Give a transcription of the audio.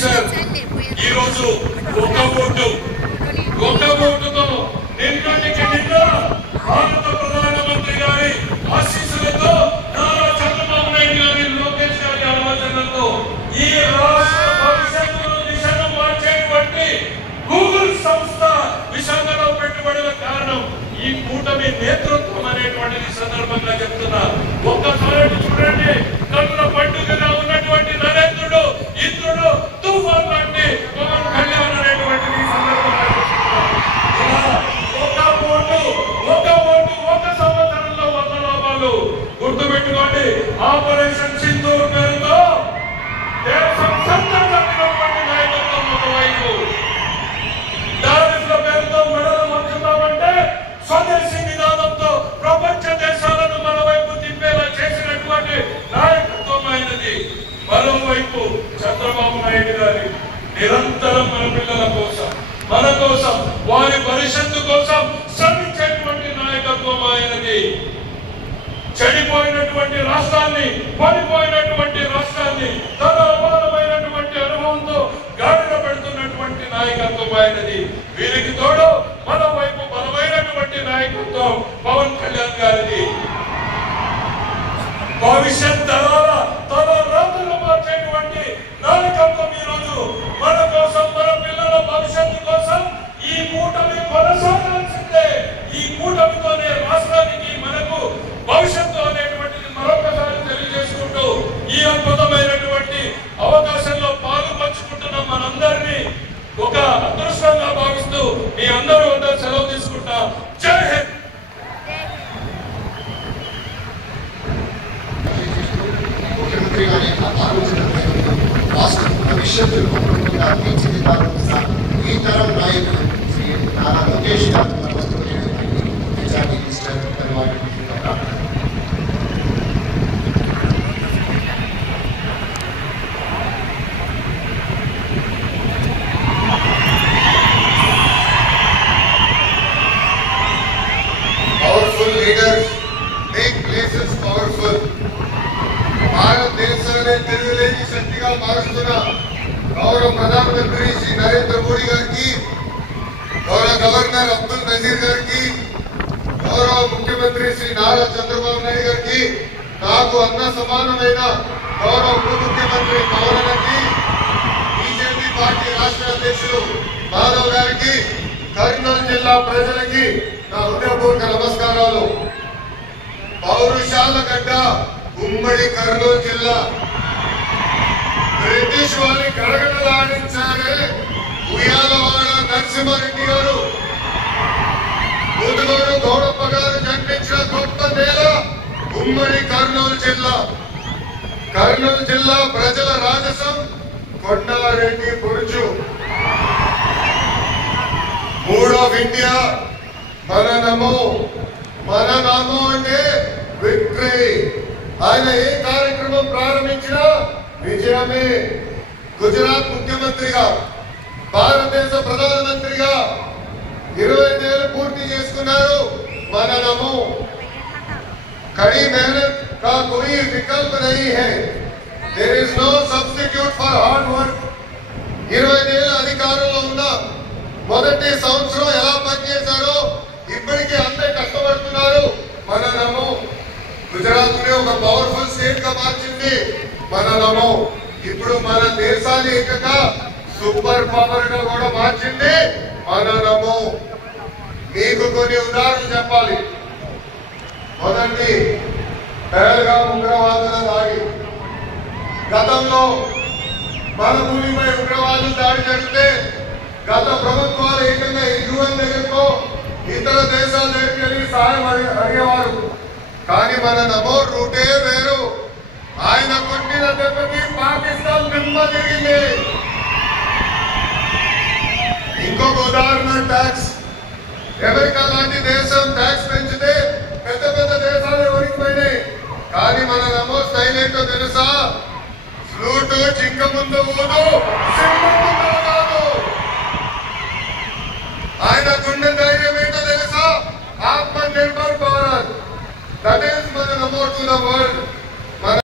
Sir ఈ రోజు ఒక ఓటుతో నిన్నటికి నిన్న భారత ప్రధానమంత్రి గారి ఆశీస్సులతో నారా చంద్రబాబు నాయుడు గారి లోకేష్ గారి ఆలోచనలతో ఈ రాష్ట్ర భవిష్యత్తును దిశను మార్చేటువంటి గూగుల్ సంస్థ విశాఖలో పెట్టుబడుల కారణం ఈ కూటమి నేతృత్వం అనేటువంటిది సందర్భంగా చెప్తున్నా. ఒక్కసారి చూడండి, కన్నుల పండుగగా ఉన్నటువంటి నరేంద్రుడు ఇంద్రుడు తుఫాన్ లాంటి పవన్ కళ్యాణ్ అనేటువంటిది సందర్భంగా ఒక ఓటు ఒక సంవత్సరంలో 100 లాభాలు. గుర్తుపెట్టుకోండి, ఆపరేషన్ సింధూర్ పేరుతో దేశం సంతరించినటువంటి నాయకత్వం ఒకవైపు, టారిఫ్ల పేరుతో మెడలు వంచుతామంటే స్వదేశీ విధానంతో ప్రపంచ దేశాలను మన వైపు తిప్పేలా చేసినటువంటి నాయకత్వం అయినది. మరోవైపు చంద్రబాబు నాయుడు గారి నిరంతరం మన పిల్లల కోసం, మన కోసం, వారి భవిష్యత్తు కోసం శ్రమించేటువంటి నాయకత్వం ఆయనది. చెడిపోయినటువంటి రాష్ట్రాన్ని, పడిపోయినటువంటి రాష్ట్రాన్ని తన అపారమైనటువంటి అనుభవంతో గాడిలో పెడుతున్నటువంటి నాయకత్వం ఆయనది. వీరికి తోడు మన వైపు బలమైనటువంటి నాయకత్వం పవన్ కళ్యాణ్ గారిది. భవిష్యత్ తరాల తన రాత్రులు మార్చేటువంటి నాయకత్వం ఈరోజు మన కోసం, మన పిల్లల భవిష్యత్తు కోసం ఈ కూటమి కొనసాగాల్సిందే. ఈ కూటమితోనే రాష్ట్రానికి, మనకు భవిష్యత్తు అనేటువంటిది మరొకసారి తెలియజేసుకుంటూ ఈ అద్భుతమైనటువంటి అవకాశంలో పాలు పంచుకుంటున్న మనందరినీ ఒక అదృష్టంగా భావిస్తూ మీ అందరూ వద్ద సెలవు తీసుకుంటా. జై హింద్. ముఖ్యమంత్రి గారి ఆలోచన రాష్ట్ర భవిష్యత్తు తీర్చిదిద్దాల్సిన ఈ తరం నాయకులు శ్రీ నారా లోకేష్ గారు majority minister powerful leaders make places powerful. భారతదేశాన్ని తిరుగులేని శక్తిగా మారుస్తున్న గౌరవ ప్రధానమంత్రి శ్రీ నరేంద్ర మోడీ గారికి, గౌరవ గవర్నర్ అబ్దుల్ నజీర్ గారికి, గౌరవ ముఖ్యమంత్రి శ్రీ నారా చంద్రబాబు నాయుడు గారికి, నాకు అన్న సమానమైన గౌరవ ఉప ముఖ్యమంత్రి పవన్ గారికి, బీజేపీ పార్టీ రాష్ట్ర అధ్యక్షులు మాధవ్ గారికి, కర్నూలు జిల్లా ప్రజలకి నా హృదయపూర్వక నమస్కారాలు. పౌరుషాల గడ్డ ఉమ్మడి కర్నూలు జిల్లా. బ్రిటిష్ వారిని గడగడలాడించారే ఉయ్యాలవాడ నరసింహారెడ్డి గారు, ముదుగోడు గౌడప్ప గారు జన్మించిన గొప్ప నేల ఉమ్మడి కర్నూలు జిల్లా. కర్నూలు జిల్లా ప్రజల రాజసం కొండారెడ్డి బురుజు. మూడ్ ఆఫ్ ఇండియా మన నమో. మన నామో అంటే విక్టరీ. ఆయన ఏ కార్యక్రమం ప్రారంభించినా విజయమే. గుజరాత్ ముఖ్యమంత్రిగా, భారతదేశ ప్రధానమంత్రిగా 25 ఏళ్ళు పూర్తి చేసుకున్నారు. మన నమో. కड़ी मेहनत का कोई विकल्प नहीं है. There is no substitute for hard work. 25 ఏళ్ళ అధికారంలో ఉన్న మొదటి సంవత్సరం ఎలా పనిచేశారో ఇప్పటికీ అంతే కష్టపడుతున్నారు. మన నమో. గుజరాత్ ని ఒక పవర్ఫుల్ స్టేట్ గా మార్చింది మన నమో. ఇప్పుడు మన దేశాన్ని ఏకంగా సూపర్ పవర్ గా కూడా మార్చింది మన నమో. మీకు కొన్ని ఉదాహరణలు చెప్పాలి. మొదటి పహల్గాం ఉగ్రవాదుల దాడి. గతంలో మన భూమిపై ఉగ్రవాదులు దాడి జరిగితే గత ప్రభుత్వాలు ఏకంగా యుఎన్ దగ్గరతో ఇతర దేశాల దగ్గరికి వెళ్ళి సహాయం అడిగేవారు. కానీ మన నమో రూటే వేరు. ఆయన కొట్టిన దెబ్బకి పాకిస్తాన్ దిమ్మ తిరిగింది. ఇంకొక ఉదాహరణ ట్యాక్స్. అమెరికా లాంటి దేశం ట్యాక్స్ పెంచితే పెద్ద పెద్ద దేశాలు ఓడిపోయినాయి. కానీ మన నమో స్టైల్ ఏంటో తెలుసా? ఫ్లూట్ జింక ముందు ఊదు,